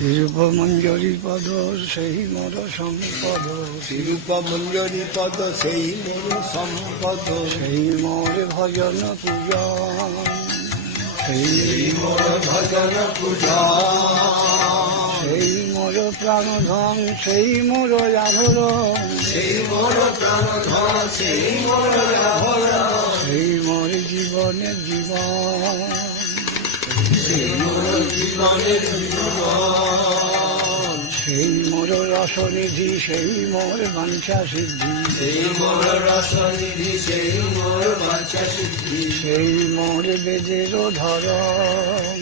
শিরূপমঞ্জরী পদ সেই মোর সম্পদ, শিরূপমঞ্জরী পদ সেই মোর সম্পদ, সেই মোর ভজন পূজা, সেই মোর ভজন পূজা, সেই মোর প্রাণধন, সেই মোর আভরণ, সেই মোর প্রাণধন, সেই মোর আভরণ, সেই মোর জীবনের জীবন, সেই মোর জীবনের জীবন, সেই মোর রসনিধি, সেই মোর বাঞ্ছা সিদ্ধি, সেই মোর রসনিধি, সেই মোর বাঞ্ছা সিদ্ধি, সেই মোর বেদের ধরন,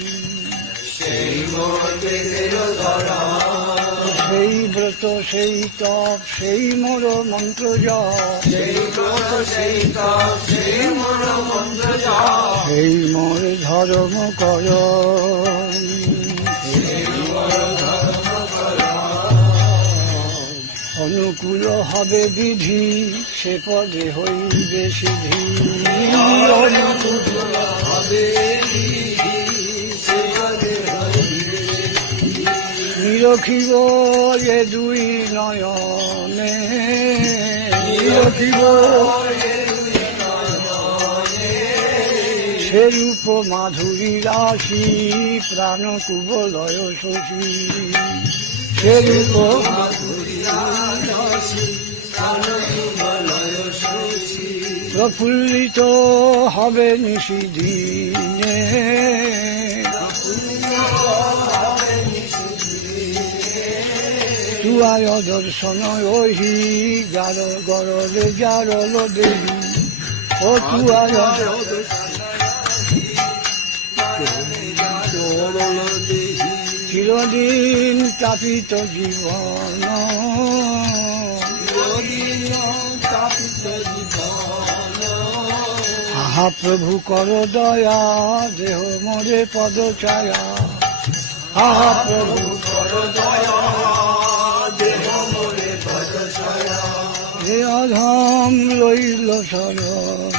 সেই মোর বেদের ধরন, সেই ব্রত, সেই তপ, সেই মোর মন্ত্র জপ, সেই ব্রত, সেই তপ, সেই মোর মন্ত্র জপ, সেই মোর ধর্ম করণ, সেই মোর ধর্ম করণ, অনুকূল হবে বিধি, সে পদে হইবে সিদ্ধি, অনুকূল হবে বিধি, সে পদে হইবে সিদ্ধি। নিরখিব এ দুই নয়নে, নিরখিব সেরূপ মাধুরী রাশি, প্রাণ কুবলয় শশী, সেরূপ প্রফুল্লিত হবে নিশিদিনে, তুয়ার দর্শন ওহি গার গরলে জারল দেবী, ও তুয়ার চিরদিন তাপিত জীবন, আহা প্রভু কর দয়া, দেহ মোরে পদ ছায়া, আহা প্রভু কর দয়া, দেহ মোরে পদ ছায়া, হে অধম লইল শরণ,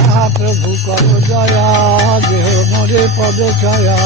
আহা প্রভু কর দয়া, দেহ মোরে পদ ছায়া।